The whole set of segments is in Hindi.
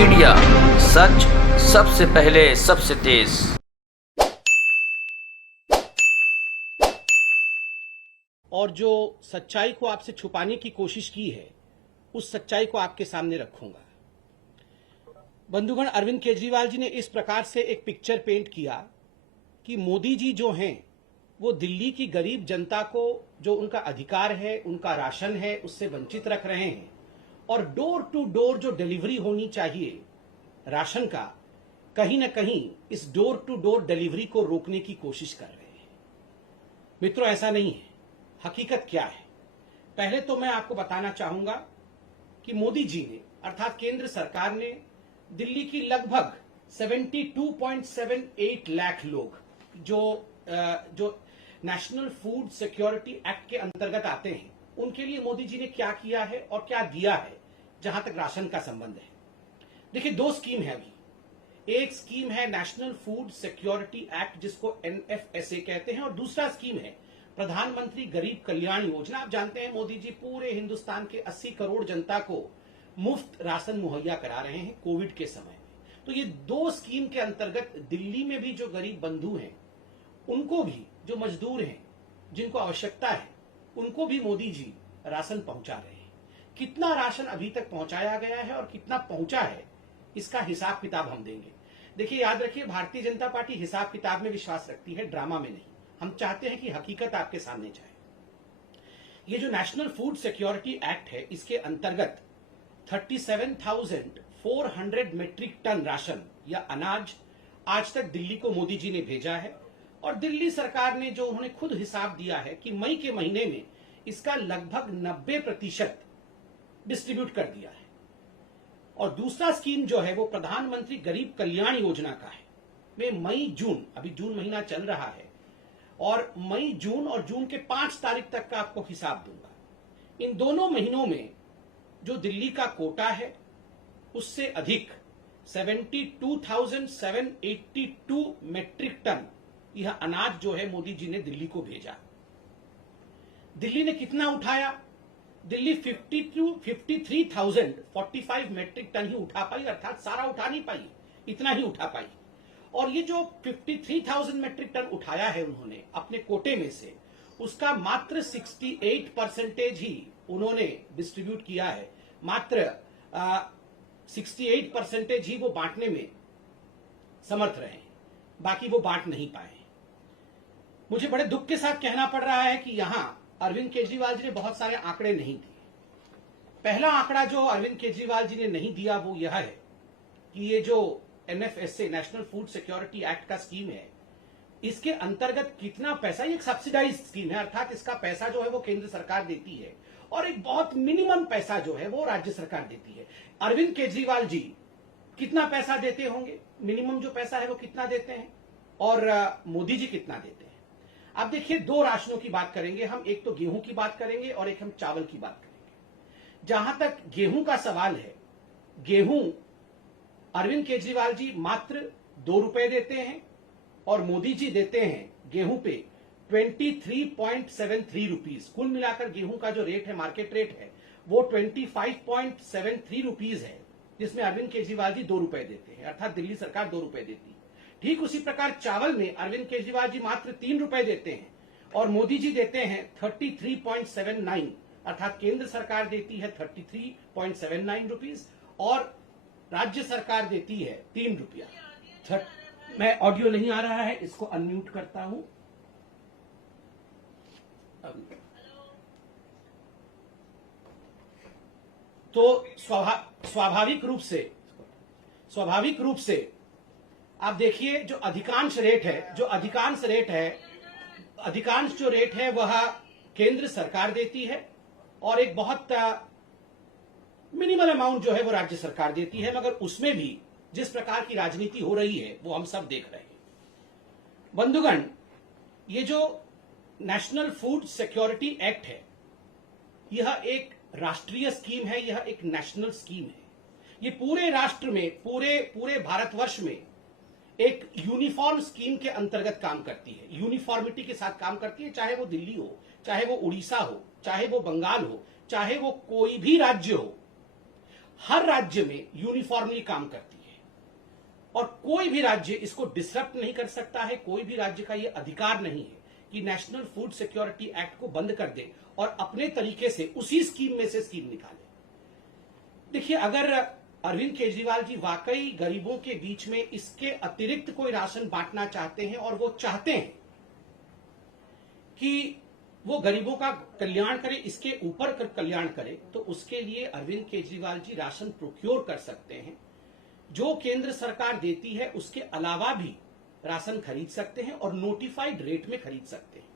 मीडिया, सच सबसे पहले सबसे तेज। और जो सच्चाई को आपसे छुपाने की कोशिश की है, उस सच्चाई को आपके सामने रखूंगा। बंधुगण, अरविंद केजरीवाल जी ने इस प्रकार से एक पिक्चर पेंट किया कि मोदी जी जो हैं वो दिल्ली की गरीब जनता को जो उनका अधिकार है, उनका राशन है, उससे वंचित रख रहे हैं और डोर टू डोर जो डिलीवरी होनी चाहिए राशन का, कहीं ना कहीं इस डोर टू डोर डिलीवरी को रोकने की कोशिश कर रहे हैं। मित्रों, ऐसा नहीं है। हकीकत क्या है? पहले तो मैं आपको बताना चाहूंगा कि मोदी जी ने अर्थात केंद्र सरकार ने दिल्ली की लगभग 72.78 लाख लोग जो नेशनल फूड सिक्योरिटी एक्ट के अंतर्गत आते हैं, उनके लिए मोदी जी ने क्या किया है और क्या दिया है जहां तक राशन का संबंध है। देखिए, दो स्कीम है अभी। एक स्कीम है नेशनल फूड सिक्योरिटी एक्ट, जिसको NFSA कहते हैं, और दूसरा स्कीम है प्रधानमंत्री गरीब कल्याण योजना। आप जानते हैं मोदी जी पूरे हिंदुस्तान के 80 करोड़ जनता को मुफ्त राशन मुहैया करा रहे हैं कोविड के समय में। तो ये दो स्कीम के अंतर्गत दिल्ली में भी जो गरीब बंधु हैं, उनको भी, जो मजदूर हैं, जिनको आवश्यकता है, उनको भी मोदी जी राशन पहुंचा रहे हैं। कितना राशन अभी तक पहुंचाया गया है और कितना पहुंचा है, इसका हिसाब किताब हम देंगे। देखिए, याद रखिए, भारतीय जनता पार्टी हिसाब किताब में विश्वास रखती है, ड्रामा में नहीं। हम चाहते हैं कि हकीकत आपके सामने जाए। ये जो नेशनल फूड सिक्योरिटी एक्ट है, इसके अंतर्गत 37,400 मीट्रिक टन राशन या अनाज आज तक दिल्ली को मोदी जी ने भेजा है। और दिल्ली सरकार ने जो उन्होंने खुद हिसाब दिया है कि मई के महीने में इसका लगभग 90% डिस्ट्रीब्यूट कर दिया है। और दूसरा स्कीम जो है वो प्रधानमंत्री गरीब कल्याण योजना का है। मैं मई जून, अभी जून महीना चल रहा है, और मई जून और जून के 5 तारीख तक का आपको हिसाब दूंगा। इन दोनों महीनों में जो दिल्ली का कोटा है, उससे अधिक 72,782 मीट्रिक टन यह अनाज जो है मोदी जी ने दिल्ली को भेजा। दिल्ली ने कितना उठाया? दिल्ली 53,045 मीट्रिक टन ही उठा पाई, अर्थात सारा उठा नहीं पाई, इतना ही उठा पाई। और ये जो 53,000 मीट्रिक टन उठाया है उन्होंने अपने कोटे में से, उसका मात्र 68% ही उन्होंने डिस्ट्रीब्यूट किया है। मात्र 68% ही वो बांटने में समर्थ रहे हैं, बाकी वो बांट नहीं पाए। मुझे बड़े दुख के साथ कहना पड़ रहा है कि यहां अरविंद केजरीवाल जी ने बहुत सारे आंकड़े नहीं दिए। पहला आंकड़ा जो अरविंद केजरीवाल जी ने नहीं दिया वो यह है कि ये जो NFSA national food security act का स्कीम है, इसके अंतर्गत कितना पैसा, ये एक सब्सिडाइज स्कीम है, अर्थात इसका पैसा जो है वो केंद्र सरकार देती है और एक बहुत मिनिमम पैसा जो है वो राज्य सरकार देती है। अरविंद केजरीवाल जी कितना पैसा देते होंगे? मिनिमम जो पैसा है वो कितना देते हैं, और मोदी जी कितना देते हैं? अब देखिए, दो राशनों की बात करेंगे हम, एक तो गेहूं की बात करेंगे और एक हम चावल की बात करेंगे। जहां तक गेहूं का सवाल है, गेहूं अरविंद केजरीवाल जी मात्र 2 रुपए देते हैं और मोदी जी देते हैं गेहूं पे 23.73 रुपीज। कुल मिलाकर गेहूं का जो रेट है, मार्केट रेट है, वो 25.73 रुपीज है, जिसमें अरविंद केजरीवाल जी 2 रुपए देते हैं, अर्थात दिल्ली सरकार 2 रुपए देती है। ठीक उसी प्रकार चावल में अरविंद केजरीवाल जी मात्र 3 रुपए देते हैं और मोदी जी देते हैं 33.79, अर्थात केंद्र सरकार देती है 33.79 रुपीज और राज्य सरकार देती है 3 रुपया। मैं ऑडियो नहीं आ रहा है, इसको अनम्यूट करता हूं। तो स्वाभाविक रूप से आप देखिए, जो अधिकांश रेट है वह केंद्र सरकार देती है और एक बहुत मिनिमल अमाउंट जो है वो राज्य सरकार देती है। मगर उसमें भी जिस प्रकार की राजनीति हो रही है वो हम सब देख रहे हैं। बंधुगण, ये जो नेशनल फूड सिक्योरिटी एक्ट है, यह एक राष्ट्रीय स्कीम है, यह एक नेशनल स्कीम है। ये पूरे राष्ट्र में, पूरे भारतवर्ष में एक यूनिफॉर्म स्कीम के अंतर्गत काम करती है, यूनिफॉर्मिटी के साथ काम करती है। चाहे वो दिल्ली हो, चाहे वो उड़ीसा हो, चाहे वो बंगाल हो, चाहे वो कोई भी राज्य हो, हर राज्य में यूनिफॉर्मली काम करती है और कोई भी राज्य इसको डिसरप्ट नहीं कर सकता है। कोई भी राज्य का यह अधिकार नहीं है कि नेशनल फूड सिक्योरिटी एक्ट को बंद कर दे और अपने तरीके से उसी स्कीम में से स्कीम निकाले। देखिए, अगर अरविंद केजरीवाल जी वाकई गरीबों के बीच में इसके अतिरिक्त कोई राशन बांटना चाहते हैं और वो चाहते हैं कि वो गरीबों का कल्याण करे, इसके ऊपर कल्याण करे, तो उसके लिए अरविंद केजरीवाल जी राशन प्रोक्योर कर सकते हैं। जो केंद्र सरकार देती है उसके अलावा भी राशन खरीद सकते हैं और नोटिफाइड रेट में खरीद सकते हैं।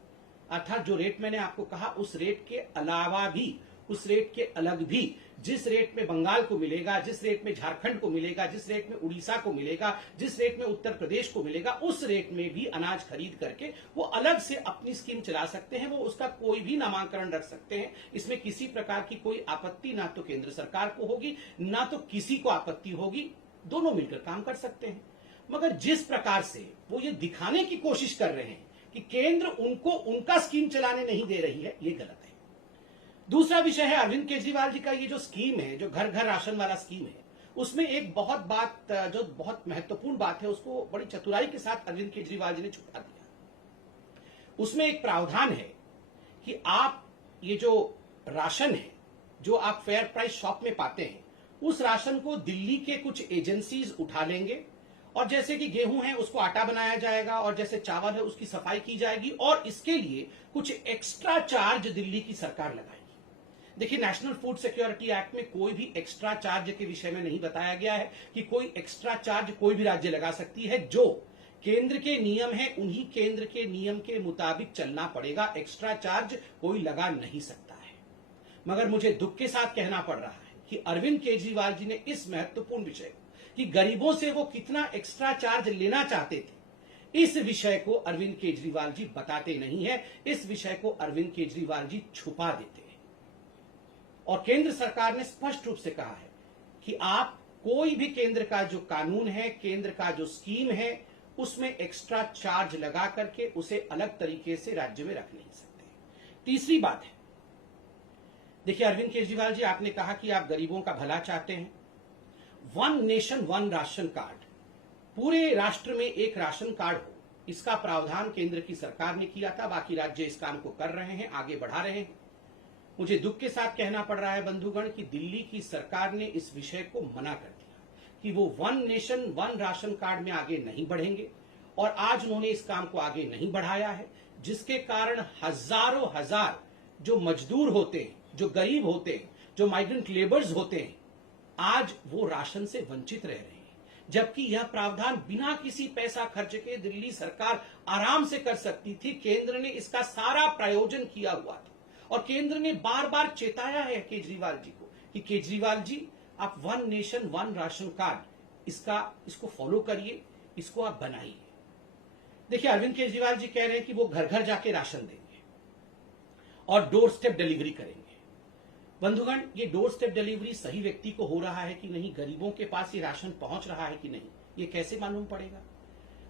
अर्थात जो रेट मैंने आपको कहा उस रेट के अलावा भी, उस रेट के अलग भी, जिस रेट में बंगाल को मिलेगा, जिस रेट में झारखंड को मिलेगा, जिस रेट में उड़ीसा को मिलेगा, जिस रेट में उत्तर प्रदेश को मिलेगा, उस रेट में भी अनाज खरीद करके वो अलग से अपनी स्कीम चला सकते हैं। वो उसका कोई भी नामांकन रख सकते हैं। इसमें किसी प्रकार की कोई आपत्ति ना तो केंद्र सरकार को होगी, ना तो किसी को आपत्ति होगी। दोनों मिलकर काम कर सकते हैं। मगर जिस प्रकार से वो ये दिखाने की कोशिश कर रहे हैं कि केंद्र उनको उनका स्कीम चलाने नहीं दे रही है, ये गलत है। दूसरा विषय है अरविंद केजरीवाल जी का ये जो स्कीम है, जो घर घर राशन वाला स्कीम है, उसमें एक जो बहुत महत्वपूर्ण बात है, उसको बड़ी चतुराई के साथ अरविंद केजरीवाल जी ने छुपा दिया। उसमें एक प्रावधान है कि आप ये जो राशन है, जो आप फेयर प्राइस शॉप में पाते हैं, उस राशन को दिल्ली के कुछ एजेंसीज उठा लेंगे और जैसे कि गेहूं है उसको आटा बनाया जाएगा और जैसे चावल है उसकी सफाई की जाएगी और इसके लिए कुछ एक्स्ट्रा चार्ज दिल्ली की सरकार लगाएगी। देखिए, नेशनल फूड सिक्योरिटी एक्ट में कोई भी एक्स्ट्रा चार्ज के विषय में नहीं बताया गया है कि कोई एक्स्ट्रा चार्ज कोई भी राज्य लगा सकती है। जो केंद्र के नियम है उन्हीं केंद्र के नियम के मुताबिक चलना पड़ेगा। एक्स्ट्रा चार्ज कोई लगा नहीं सकता है। मगर मुझे दुख के साथ कहना पड़ रहा है कि अरविंद केजरीवाल जी ने इस महत्वपूर्ण विषय कि गरीबों से वो कितना एक्स्ट्रा चार्ज लेना चाहते थे, इस विषय को अरविंद केजरीवाल जी बताते नहीं है। इस विषय को अरविंद केजरीवाल जी छुपा देते हैं। और केंद्र सरकार ने स्पष्ट रूप से कहा है कि आप कोई भी केंद्र का जो कानून है, केंद्र का जो स्कीम है, उसमें एक्स्ट्रा चार्ज लगा करके उसे अलग तरीके से राज्य में रख नहीं सकते। तीसरी बात है, देखिए अरविंद केजरीवाल जी, आपने कहा कि आप गरीबों का भला चाहते हैं। One nation one ration card, पूरे राष्ट्र में एक राशन कार्ड हो, इसका प्रावधान केंद्र की सरकार ने किया था। बाकी राज्य इस काम को कर रहे हैं, आगे बढ़ा रहे हैं। मुझे दुख के साथ कहना पड़ रहा है बंधुगण कि दिल्ली की सरकार ने इस विषय को मना कर दिया कि वो one nation one ration card में आगे नहीं बढ़ेंगे और आज उन्होंने इस काम को आगे नहीं बढ़ाया है, जिसके कारण हजारों हजार जो मजदूर होते हैं, जो गरीब होते हैं, जो माइग्रेंट लेबर्स होते हैं, आज वो राशन से वंचित रह रहे हैं। जबकि यह प्रावधान बिना किसी पैसा खर्च के दिल्ली सरकार आराम से कर सकती थी। केंद्र ने इसका सारा प्रायोजन किया हुआ था और केंद्र ने बार बार चेताया है केजरीवाल जी को कि केजरीवाल जी, आप one nation one ration card इसको फॉलो करिए, इसको आप बनाइए। देखिए, अरविंद केजरीवाल जी कह रहे हैं कि वो घर घर जाके राशन देंगे और डोर स्टेप डिलीवरी करेंगे। बंधुगण, ये डोर स्टेप डिलीवरी सही व्यक्ति को हो रहा है कि नहीं, गरीबों के पास ये राशन पहुंच रहा है कि नहीं, ये कैसे मालूम पड़ेगा?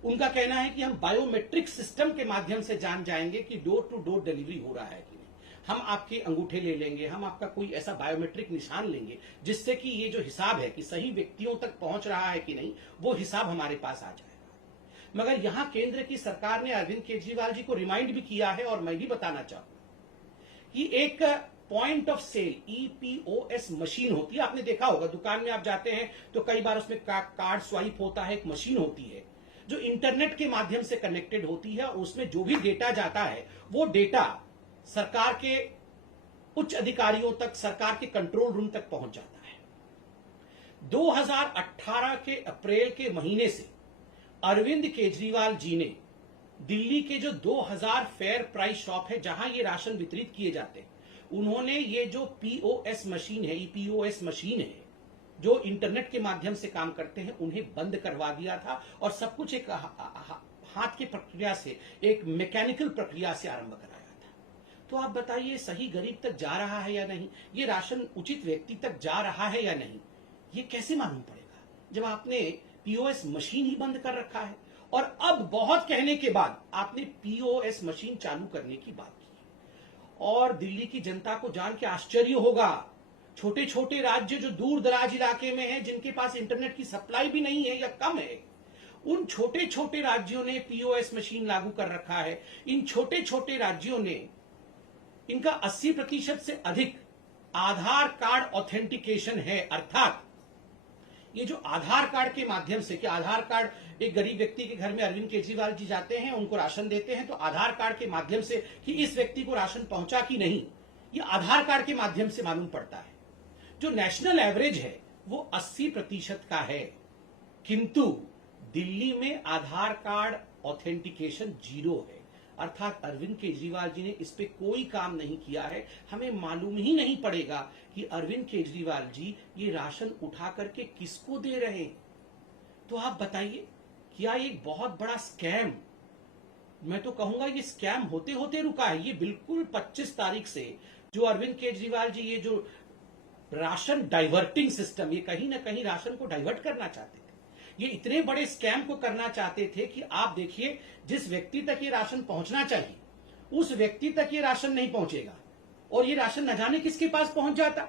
उनका कहना है कि हम बायोमेट्रिक सिस्टम के माध्यम से जान जाएंगे कि डोर टू डोर डिलीवरी हो रहा है कि नहीं। हम आपके अंगूठे ले लेंगे, हम आपका कोई ऐसा बायोमेट्रिक निशान लेंगे जिससे कि ये जो हिसाब है कि सही व्यक्तियों तक पहुंच रहा है कि नहीं, वो हिसाब हमारे पास आ जाएगा। मगर यहां केंद्र की सरकार ने अरविंद केजरीवाल जी को रिमाइंड भी किया है और मैं भी बताना चाहूंगा कि एक point of sale EPOS machine होती है। आपने देखा होगा, दुकान में आप जाते हैं तो कई बार उसमें कार्ड स्वाइप होता है, एक मशीन होती है जो इंटरनेट के माध्यम से कनेक्टेड होती है और उसमें जो भी डेटा जाता है वो डेटा सरकार के उच्च अधिकारियों तक, सरकार के कंट्रोल रूम तक पहुंच जाता है। 2018 के अप्रैल के महीने से अरविंद केजरीवाल जी ने दिल्ली के जो 2000 फेयर प्राइस शॉप है जहां ये राशन वितरित किए जाते हैं, उन्होंने ये जो POS मशीन है, EPOS मशीन है, जो इंटरनेट के माध्यम से काम करते हैं, उन्हें बंद करवा दिया था और सब कुछ एक हाथ की प्रक्रिया से, एक मैकेनिकल प्रक्रिया से आरंभ कराया था। तो आप बताइए, सही गरीब तक जा रहा है या नहीं, ये राशन उचित व्यक्ति तक जा रहा है या नहीं, ये कैसे मालूम पड़ेगा जब आपने POS मशीन ही बंद कर रखा है? और अब बहुत कहने के बाद आपने POS मशीन चालू करने की बात की और दिल्ली की जनता को जान के आश्चर्य होगा, छोटे छोटे राज्य जो दूर दराज इलाके में हैं, जिनके पास इंटरनेट की सप्लाई भी नहीं है या कम है, उन छोटे छोटे राज्यों ने पीओएस मशीन लागू कर रखा है। इन छोटे छोटे राज्यों ने इनका 80% से अधिक आधार कार्ड ऑथेंटिकेशन है। अर्थात ये जो आधार कार्ड के माध्यम से, कि आधार कार्ड एक गरीब व्यक्ति के घर में अरविंद केजरीवाल जी जाते हैं, उनको राशन देते हैं, तो आधार कार्ड के माध्यम से कि इस व्यक्ति को राशन पहुंचा कि नहीं, ये आधार कार्ड के माध्यम से मालूम पड़ता है। जो नेशनल एवरेज है वो 80% का है, किंतु दिल्ली में आधार कार्ड ऑथेंटिकेशन 0 है। अर्थात अरविंद केजरीवाल जी ने इस पे कोई काम नहीं किया है। हमें मालूम ही नहीं पड़ेगा कि अरविंद केजरीवाल जी ये राशन उठा करके किसको दे रहे हैं। तो आप बताइए, क्या ये बहुत बड़ा स्कैम, मैं तो कहूंगा ये स्कैम होते होते रुका है। ये बिल्कुल 25 तारीख से जो अरविंद केजरीवाल जी ये जो राशन डाइवर्टिंग सिस्टम, ये कहीं ना कहीं राशन को डाइवर्ट करना चाहते थे। ये इतने बड़े स्कैम को करना चाहते थे कि आप देखिए, जिस व्यक्ति तक ये राशन पहुंचना चाहिए उस व्यक्ति तक ये राशन नहीं पहुंचेगा, और ये राशन न जाने किसके पास पहुंच जाता।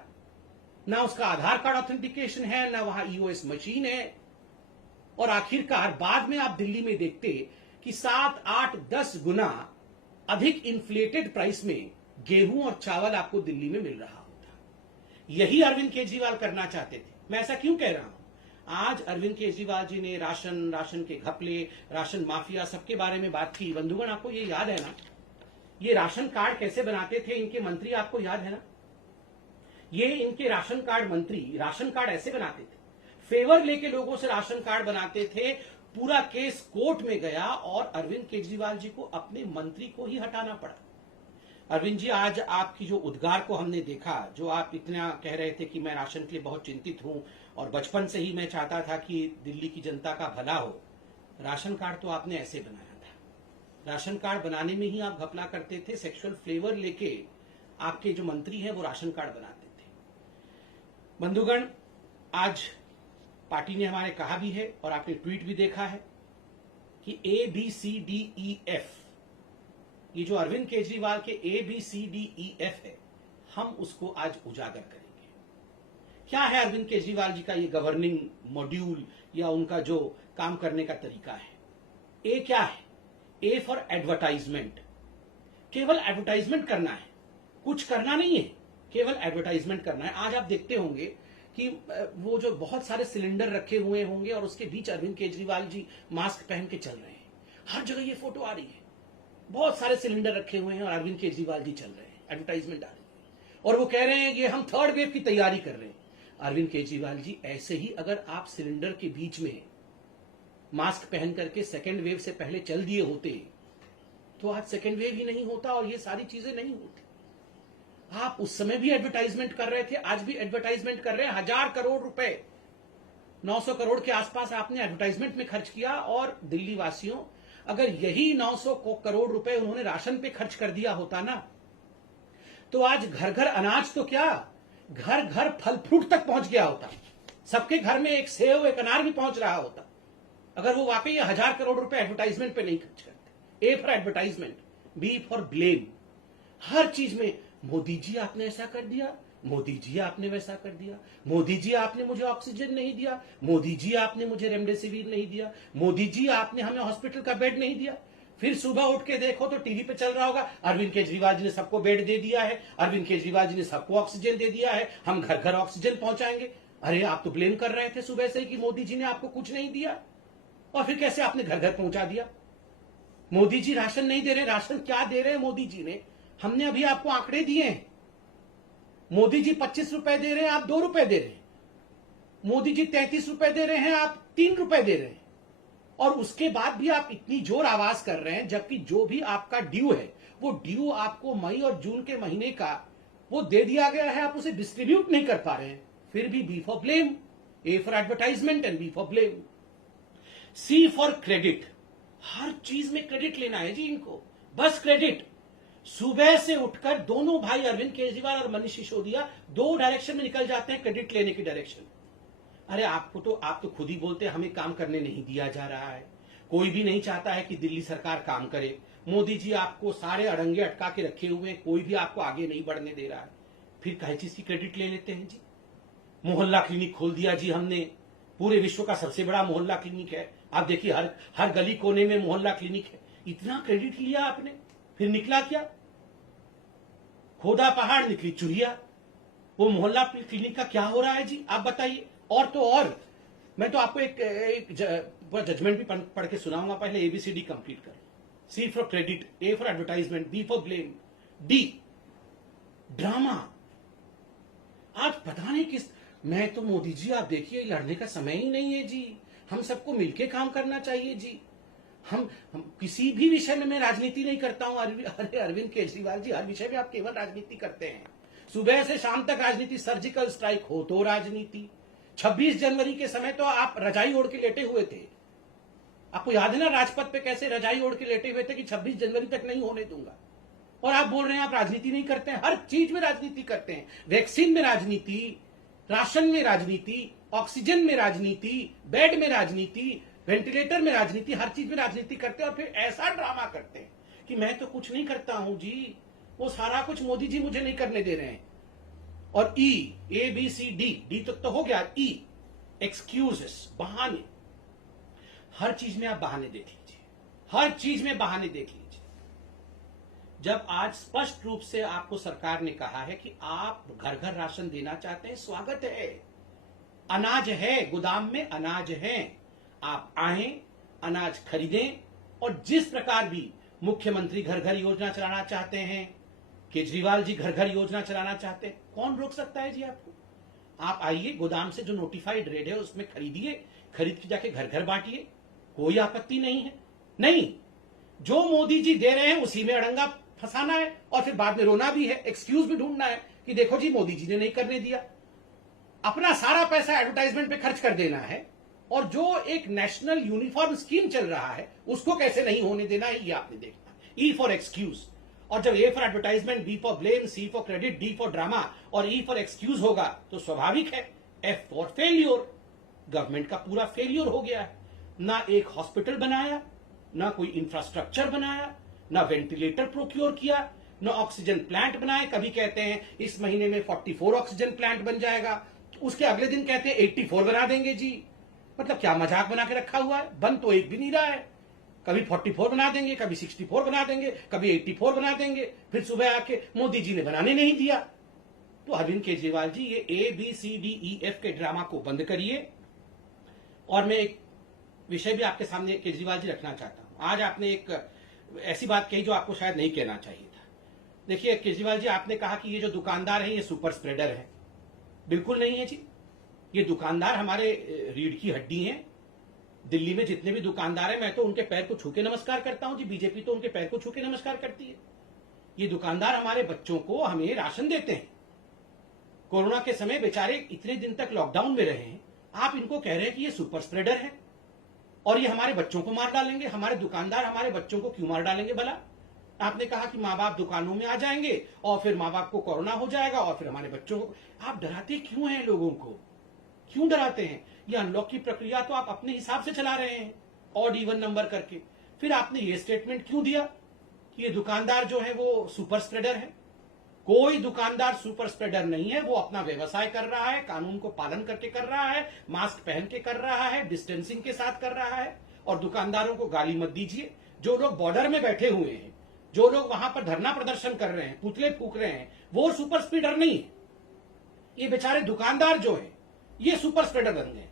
ना उसका आधार कार्ड ऑथेंटिकेशन है, ना वहां ईओएस मशीन है, और आखिरकार बाद में आप दिल्ली में देखते कि 7, 8, 10 गुना अधिक इन्फ्लेटेड प्राइस में गेहूं और चावल आपको दिल्ली में मिल रहा होता। यही अरविंद केजरीवाल करना चाहते थे। मैं ऐसा क्यों कह रहा हूं? आज अरविंद केजरीवाल जी ने राशन के घपले, राशन माफिया, सबके बारे में बात की। बंधुगण, आपको ये याद है ना, ये राशन कार्ड कैसे बनाते थे इनके मंत्री, आपको याद है ना? ये इनके राशन कार्ड मंत्री राशन कार्ड ऐसे बनाते थे, फेवर लेके लोगों से राशन कार्ड बनाते थे। पूरा केस कोर्ट में गया और अरविंद केजरीवाल जी को अपने मंत्री को ही हटाना पड़ा। अरविंद जी, आज आपकी जो उद्गार को हमने देखा, जो आप इतना कह रहे थे कि मैं राशन के लिए बहुत चिंतित हूं और बचपन से ही मैं चाहता था कि दिल्ली की जनता का भला हो, राशन कार्ड तो आपने ऐसे बनाया था। राशन कार्ड बनाने में ही आप घपला करते थे, सेक्सुअल फ्लेवर लेके आपके जो मंत्री हैं वो राशन कार्ड बनाते थे। बंधुगण, आज पार्टी ने हमारे कहा भी है और आपने ट्वीट भी देखा है कि ABCDEF, ये जो अरविंद केजरीवाल के ABCDEF है, हम उसको आज उजागर करेंगे। क्या है अरविंद केजरीवाल जी का ये गवर्निंग मॉड्यूल या उनका जो काम करने का तरीका है? ए क्या है? ए फॉर एडवर्टाइजमेंट। केवल एडवर्टाइजमेंट करना है, कुछ करना नहीं है, केवल एडवर्टाइजमेंट करना है। आज आप देखते होंगे कि वो जो बहुत सारे सिलेंडर रखे हुए होंगे और उसके बीच अरविंद केजरीवाल जी मास्क पहन के चल रहे हैं। हर जगह ये फोटो आ रही है, बहुत सारे सिलेंडर रखे हुए हैं और अरविंद केजरीवाल जी चल रहे हैं, एडवर्टाइजमेंट आ रही है, और वो कह रहे हैं कि हम 3rd वेव की तैयारी कर रहे हैं। अरविंद केजरीवाल जी, ऐसे ही अगर आप सिलेंडर के बीच में मास्क पहन करके 2nd वेव से पहले चल दिए होते तो आज 2nd वेव ही नहीं होता और ये सारी चीजें नहीं होती। आप उस समय भी एडवर्टाइजमेंट कर रहे थे, आज भी एडवर्टाइजमेंट कर रहे हैं। 1000 करोड़ रुपए, 900 करोड़ के आसपास आपने एडवर्टाइजमेंट में खर्च किया। और दिल्ली वासियों, अगर यही 900 करोड़ रुपए उन्होंने राशन पे खर्च कर दिया होता ना, तो आज घर घर अनाज तो क्या, घर घर फल फ्रूट तक पहुंच गया होता। सबके घर में एक सेव, एक अनार भी पहुंच रहा होता, अगर वो वाकई 1000 करोड़ रुपए एडवर्टाइजमेंट पे नहीं खर्च करते। A for advertisement, B for blame. हर चीज में मोदी जी आपने ऐसा कर दिया, मोदी जी आपने वैसा कर दिया, मोदी जी आपने मुझे ऑक्सीजन नहीं दिया, मोदी जी आपने मुझे रेमडेसिविर नहीं दिया, मोदी जी आपने हमें हॉस्पिटल का बेड नहीं दिया। फिर सुबह उठ के देखो तो टीवी पे चल रहा होगा, अरविंद केजरीवाल जी ने सबको बेड दे दिया है, अरविंद केजरीवाल जी ने सबको ऑक्सीजन दे दिया है, हम घर घर ऑक्सीजन पहुंचाएंगे। अरे आप तो ब्लेम कर रहे थे सुबह से ही कि मोदी जी ने आपको कुछ नहीं दिया, और फिर कैसे आपने घर घर पहुंचा दिया? मोदी जी राशन नहीं दे रहे, राशन क्या दे रहे हैं मोदी जी ने? हमने अभी आपको आंकड़े दिए हैं। मोदी जी 25 रुपए दे रहे हैं, आप 2 रुपए दे रहे हैं। मोदी जी 33 रुपए दे रहे हैं, आप 3 रुपए दे रहे हैं। और उसके बाद भी आप इतनी जोर आवाज कर रहे हैं, जबकि जो भी आपका ड्यू है वो ड्यू आपको मई और जून के महीने का वो दे दिया गया है, आप उसे डिस्ट्रीब्यूट नहीं कर पा रहे हैं। फिर भी B for blame, A for advertisement and B for blame. C for credit. हर चीज में क्रेडिट लेना है जी इनको, बस क्रेडिट। सुबह से उठकर दोनों भाई अरविंद केजरीवाल और मनीष सिसोदिया 2 डायरेक्शन में निकल जाते हैं, क्रेडिट लेने की डायरेक्शन। अरे आप तो खुद ही बोलते हैं हमें काम करने नहीं दिया जा रहा है, कोई भी नहीं चाहता है कि दिल्ली सरकार काम करे। मोदी जी आपको सारे अड़ंगे अटका के रखे हुए हैं, कोई भी आपको आगे नहीं बढ़ने दे रहा है। फिर कई चीज की क्रेडिट ले लेते हैं जी। मोहल्ला क्लिनिक खोल दिया जी हमने, पूरे विश्व का सबसे बड़ा मोहल्ला क्लिनिक है। आप देखिए हर हर गली कोने में मोहल्ला क्लिनिक है। इतना क्रेडिट लिया आपने, फिर निकला क्या? खोदा पहाड़ निकली चुहिया। वो मोहल्ला क्लिनिक का क्या हो रहा है जी, आप बताइए। और तो और मैं तो आपको एक जजमेंट भी पढ़ के सुनाऊंगा। पहले एबीसीडी कंप्लीट कर। C for credit, A for advertisement, B for blame, D drama. आज पता नहीं किस, मैं तो मोदी जी आप देखिए लड़ने का समय ही नहीं है जी। हम सबको मिलके काम करना चाहिए जी। हम किसी भी विषय में मैं राजनीति नहीं करता हूं। अरे अरविंद केजरीवाल जी, हर विषय में आप केवल राजनीति करते हैं। सुबह से शाम तक राजनीति, सर्जिकल स्ट्राइक हो तो राजनीति। 26 जनवरी के समय तो आप रजाई ओढ़ के लेटे हुए थे। आपको याद है ना राजपथ पे कैसे रजाई ओढ़ के लेटे हुए थे कि 26 जनवरी तक नहीं होने दूंगा। और आप बोल रहे हैं आप राजनीति नहीं करते हैं। हर चीज में राजनीति करते हैं। वैक्सीन में राजनीति, राशन में राजनीति, ऑक्सीजन में राजनीति, बेड में राजनीति, वेंटिलेटर में राजनीति, हर चीज में राजनीति करते हैं। और फिर ऐसा ड्रामा करते हैं कि मैं तो कुछ नहीं करता हूं जी, वो सारा कुछ मोदी जी मुझे नहीं करने दे रहे हैं। और E, A B C D, D तो हो गया। ई एक्सक्यूजेस, बहाने। हर चीज में आप बहाने देख लीजिए, हर चीज में बहाने देख लीजिए। जब आज स्पष्ट रूप से आपको सरकार ने कहा है कि आप घर घर राशन देना चाहते हैं, स्वागत है। अनाज है, गोदाम में अनाज है, आप आए, अनाज खरीदें। और जिस प्रकार भी मुख्यमंत्री घर घर योजना चलाना चाहते हैं, केजरीवाल जी घर घर योजना चलाना चाहते हैं, कौन रोक सकता है जी आपको? आप आइए, गोदाम से जो नोटिफाइड रेट है उसमें खरीदिए, खरीद के जाके घर घर बांटिए, कोई आपत्ति नहीं है। नहीं, जो मोदी जी दे रहे हैं उसी में अड़ंगा फंसाना है और फिर बाद में रोना भी है, एक्सक्यूज भी ढूंढना है कि देखो जी मोदी जी ने नहीं करने दिया। अपना सारा पैसा एडवर्टाइजमेंट पे खर्च कर देना है। और जो एक नेशनल यूनिफॉर्म स्कीम चल रहा है उसको कैसे नहीं होने देना है, ये आपने देखना। E for excuse. और जब A for advertisement, B for blame, C for credit, D for drama और ई फॉर एक्सक्यूज होगा तो स्वाभाविक है एफ फॉर फेल्योर। गवर्नमेंट का पूरा फेल्योर हो गया है। ना एक हॉस्पिटल बनाया, ना कोई इंफ्रास्ट्रक्चर बनाया, ना वेंटिलेटर प्रोक्योर किया, ना ऑक्सीजन प्लांट बनाए। कभी कहते हैं इस महीने में 44 ऑक्सीजन प्लांट बन जाएगा, उसके अगले दिन कहते हैं 84 बना देंगे जी। मतलब क्या मजाक बना के रखा हुआ है? बन तो एक भी नहीं रहा है। कभी 44 बना देंगे, कभी 64 बना देंगे, कभी 84 बना देंगे, फिर सुबह आके मोदी जी ने बनाने नहीं दिया। तो अरविंद केजरीवाल जी, ये A B C D E F के ड्रामा को बंद करिए। और मैं एक विषय भी आपके सामने केजरीवाल जी रखना चाहता हूं। आज आपने एक ऐसी बात कही जो आपको शायद नहीं कहना चाहिए था। देखिए केजरीवाल जी, आपने कहा कि ये जो दुकानदार है ये सुपर स्प्रेडर है। बिल्कुल नहीं है जी। ये दुकानदार हमारे रीढ़ की हड्डी हैं। दिल्ली में जितने भी दुकानदार हैं, मैं तो उनके पैर को छू के नमस्कार करता हूं जी। बीजेपी तो उनके पैर को छू के नमस्कार करती है। ये दुकानदार हमारे बच्चों को, हमें राशन देते हैं। कोरोना के समय बेचारे इतने दिन तक लॉकडाउन में रहे हैं, आप इनको कह रहे हैं कि ये सुपर स्प्रेडर है और ये हमारे बच्चों को मार डालेंगे। हमारे दुकानदार हमारे बच्चों को क्यों मार डालेंगे भला? आपने कहा कि माँ बाप दुकानों में आ जाएंगे और फिर माँ बाप को कोरोना हो जाएगा और फिर हमारे बच्चों को। आप डराते क्यों हैं लोगों को? क्यों डराते हैं? ये अनलॉक की प्रक्रिया तो आप अपने हिसाब से चला रहे हैं, ऑड इवन नंबर करके। फिर आपने ये स्टेटमेंट क्यों दिया कि ये दुकानदार जो है वो सुपर स्प्रेडर है? कोई दुकानदार सुपर स्प्रेडर नहीं है। वो अपना व्यवसाय कर रहा है, कानून को पालन करके कर रहा है, मास्क पहन के कर रहा है, डिस्टेंसिंग के साथ कर रहा है। और दुकानदारों को गाली मत दीजिए। जो लोग बॉर्डर में बैठे हुए हैं, जो लोग वहां पर धरना प्रदर्शन कर रहे हैं, पुतले फूक रहे हैं, वो सुपर स्प्रेडर नहीं है। ये बेचारे दुकानदार जो है ये सुपर स्प्रेडर बन गए।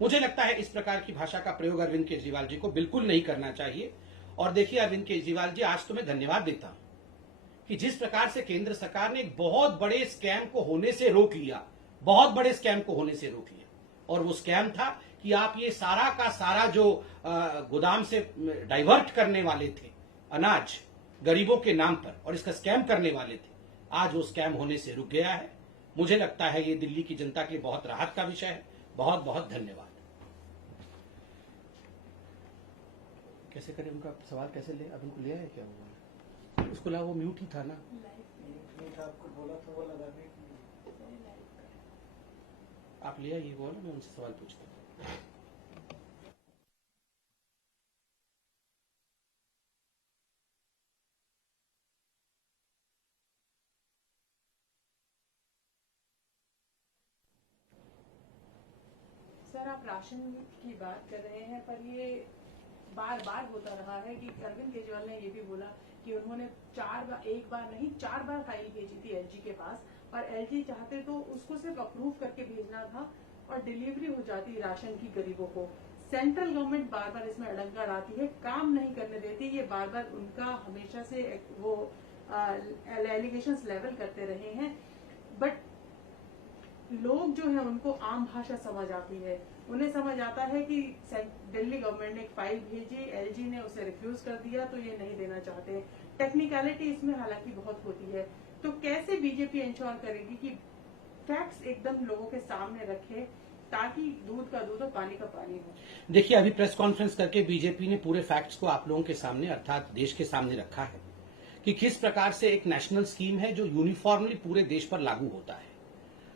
मुझे लगता है इस प्रकार की भाषा का प्रयोग अरविंद केजरीवाल जी को बिल्कुल नहीं करना चाहिए। और देखिए अरविंद केजरीवाल जी, आज तो मैं धन्यवाद देता हूं कि जिस प्रकार से केंद्र सरकार ने एक बहुत बड़े स्कैम को होने से रोक लिया, बहुत बड़े स्कैम को होने से रोक लिया। और वो स्कैम था कि आप ये सारा का सारा जो गोदाम से डाइवर्ट करने वाले थे अनाज गरीबों के नाम पर, और इसका स्कैम करने वाले थे, आज वो स्कैम होने से रुक गया है। मुझे लगता है ये दिल्ली की जनता के लिए बहुत राहत का विषय है। बहुत बहुत धन्यवाद। कैसे करें? उनका सवाल कैसे ले? अब उनको लिया है क्या? हुआ उसको ला, वो म्यूट ही था ना। आपको बोला था वो लगाने। आप लिया ये बोला, मैं उनसे सवाल पूछता हूँ। सर, आप राशन की बात कर रहे हैं, पर ये बार बार होता रहा है कि अरविंद केजरीवाल ने ये भी बोला कि उन्होंने एक बार नहीं 4 बार फाइल भेजी थी एलजी के पास, और एलजी चाहते तो उसको सिर्फ अप्रूव करके भेजना था और डिलीवरी हो जाती राशन की गरीबों को। सेंट्रल गवर्नमेंट बार बार इसमें अड़ंगा लाती है, काम नहीं करने देती। ये बार बार उनका हमेशा से वो एलिगेशंस लेवल करते रहे हैं, बट लोग जो है उनको आम भाषा समझ आती है। उन्हें समझ आता है कि दिल्ली गवर्नमेंट ने एक फाइल भेजी, एलजी ने उसे रिफ्यूज कर दिया, तो ये नहीं देना चाहते। टेक्निकलिटी इसमें हालांकि बहुत होती है, तो कैसे बीजेपी इंश्योर करेगी कि फैक्ट्स एकदम लोगों के सामने रखे, ताकि दूध का दूध और पानी का पानी हो। देखिए, अभी प्रेस कॉन्फ्रेंस करके बीजेपी ने पूरे फैक्ट्स को आप लोगों के सामने अर्थात देश के सामने रखा है कि किस प्रकार से एक नेशनल स्कीम है जो यूनिफॉर्मली पूरे देश पर लागू होता है।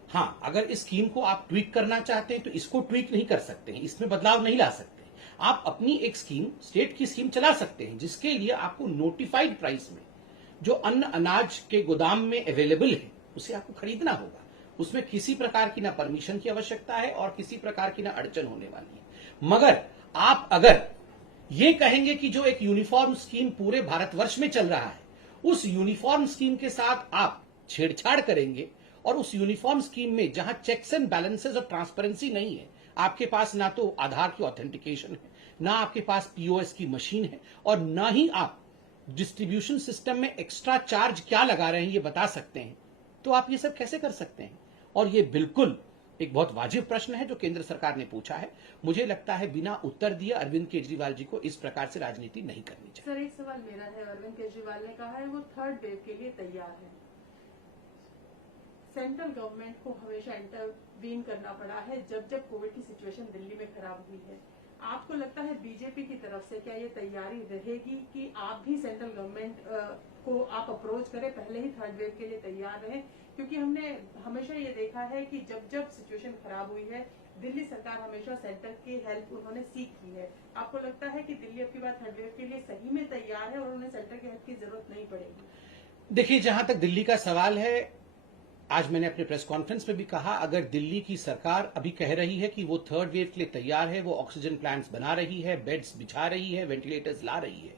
हाँ, अगर इस स्कीम को आप ट्वीक करना चाहते हैं तो इसको ट्वीक नहीं कर सकते हैं, इसमें बदलाव नहीं ला सकते। आप अपनी एक स्कीम, स्टेट की स्कीम चला सकते हैं, जिसके लिए आपको नोटिफाइड प्राइस में जो अन्न अनाज के गोदाम में अवेलेबल है उसे आपको खरीदना होगा। उसमें किसी प्रकार की ना परमिशन की आवश्यकता है और किसी प्रकार की ना अड़चन होने वाली है। मगर आप अगर ये कहेंगे कि जो एक यूनिफॉर्म स्कीम पूरे भारतवर्ष में चल रहा है, उस यूनिफॉर्म स्कीम के साथ आप छेड़छाड़ करेंगे और उस यूनिफॉर्म स्कीम में जहां चेक्स एंड बैलेंसेस और ट्रांसपेरेंसी नहीं है, आपके पास ना तो आधार की ऑथेंटिकेशन है, ना आपके पास पीओएस की मशीन है, और ना ही आप डिस्ट्रीब्यूशन सिस्टम में एक्स्ट्रा चार्ज क्या लगा रहे हैं ये बता सकते हैं, तो आप ये सब कैसे कर सकते हैं? और ये बिल्कुल एक बहुत वाजिब प्रश्न है जो केंद्र सरकार ने पूछा है। मुझे लगता है बिना उत्तर दिए अरविंद केजरीवाल जी को इस प्रकार से राजनीति नहीं करनी चाहिए। सर, एक सवाल मेरा है। अरविंद केजरीवाल ने कहा है वो थर्ड वेव के लिए तैयार है। सेंट्रल गवर्नमेंट को हमेशा इंटरवीन करना पड़ा है जब जब कोविड की सिचुएशन दिल्ली में खराब हुई है। आपको लगता है बीजेपी की तरफ से क्या ये तैयारी रहेगी कि आप भी सेंट्रल गवर्नमेंट को आप अप्रोच करें, पहले ही थर्ड वेव के लिए तैयार रहें? क्योंकि हमने हमेशा ये देखा है कि जब जब सिचुएशन खराब हुई है, दिल्ली सरकार हमेशा सेंटर की हेल्प उन्होंने सीख की है। आपको लगता है कि दिल्ली अब की बार थर्ड वेव के लिए सही में तैयार है और उन्हें सेंटर की हेल्प की जरूरत नहीं पड़ेगी? देखिए, जहां तक दिल्ली का सवाल है, आज मैंने अपने प्रेस कॉन्फ्रेंस में भी कहा, अगर दिल्ली की सरकार अभी कह रही है कि वो थर्ड वेव के लिए तैयार है, वो ऑक्सीजन प्लांट्स बना रही है, बेड्स बिछा रही है, वेंटिलेटर्स ला रही है,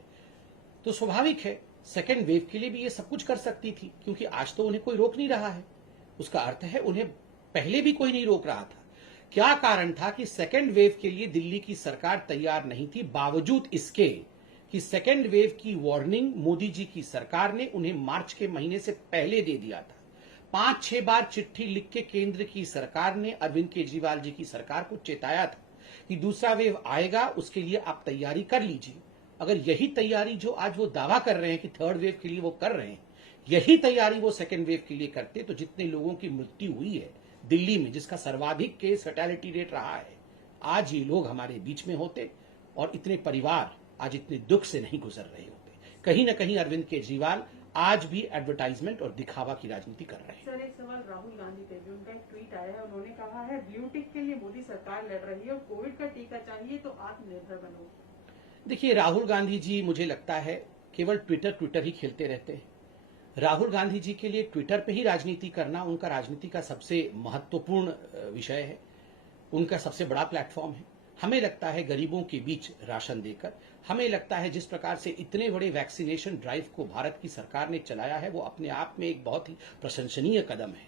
तो स्वाभाविक है सेकेंड वेव के लिए भी ये सब कुछ कर सकती थी, क्योंकि आज तो उन्हें कोई रोक नहीं रहा है। उसका अर्थ है उन्हें पहले भी कोई नहीं रोक रहा था। क्या कारण था कि सेकेंड वेव के लिए दिल्ली की सरकार तैयार नहीं थी, बावजूद इसके कि सेकेंड वेव की वार्निंग मोदी जी की सरकार ने उन्हें मार्च के महीने से पहले दे दिया था। 5-6 बार चिट्ठी लिख के केंद्र की सरकार ने अरविंद केजरीवाल जी की सरकार को चेताया था कि दूसरा वेव आएगा, उसके लिए आप तैयारी कर लीजिए। अगर यही तैयारी जो आज वो दावा कर रहे हैं कि थर्ड वेव के लिए वो कर रहे हैं, यही तैयारी वो सेकेंड वेव के लिए करते, तो जितने लोगों की मृत्यु हुई है दिल्ली में, जिसका सर्वाधिक केस फैटेलिटी रेट रहा है, आज ये लोग हमारे बीच में होते और इतने परिवार आज इतने दुख से नहीं गुजर रहे होते। कहीं ना कहीं अरविंद केजरीवाल आज भी एडवर्टाइजमेंट और दिखावा की राजनीति कर रहे हैं। सर, एक सवाल राहुल गांधी पे भी, उनका एक ट्वीट आया है, उन्होंने कहा है ब्लू टिक के लिए मोदी सरकार लड़ रही है और कोविड का टीका चाहिए तो आत्मनिर्भर बनो। देखिए, राहुल गांधी जी मुझे लगता है केवल ट्विटर ही खेलते रहते हैं। राहुल गांधी जी के लिए ट्विटर पे ही राजनीति करना उनका राजनीति का सबसे महत्वपूर्ण विषय है, उनका सबसे बड़ा प्लेटफॉर्म है। हमें लगता है गरीबों के बीच राशन देकर, हमें लगता है जिस प्रकार से इतने बड़े वैक्सीनेशन ड्राइव को भारत की सरकार ने चलाया है, वो अपने आप में एक बहुत ही प्रशंसनीय कदम है।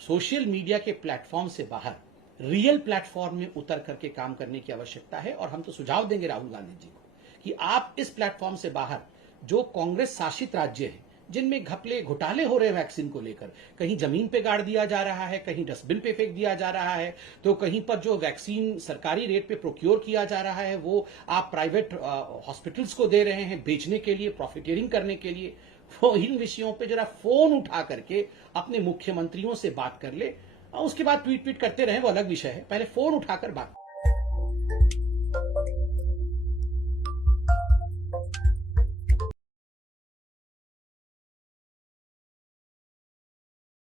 सोशल मीडिया के प्लेटफॉर्म से बाहर रियल प्लेटफॉर्म में उतर करके काम करने की आवश्यकता है, और हम तो सुझाव देंगे राहुल गांधी जी को कि आप इस प्लेटफॉर्म से बाहर जो कांग्रेस शासित राज्य है, जिनमें घपले घोटाले हो रहे हैं वैक्सीन को लेकर, कहीं जमीन पे गाड़ दिया जा रहा है, कहीं डस्टबिन पे फेंक दिया जा रहा है, तो कहीं पर जो वैक्सीन सरकारी रेट पे प्रोक्योर किया जा रहा है वो आप प्राइवेट हॉस्पिटल्स को दे रहे हैं बेचने के लिए, प्रॉफिटियरिंग करने के लिए। वो इन विषयों पे जरा फोन उठा करके अपने मुख्यमंत्रियों से बात कर ले, और उसके बाद ट्वीट करते रहे वो अलग विषय है, पहले फोन उठाकर बात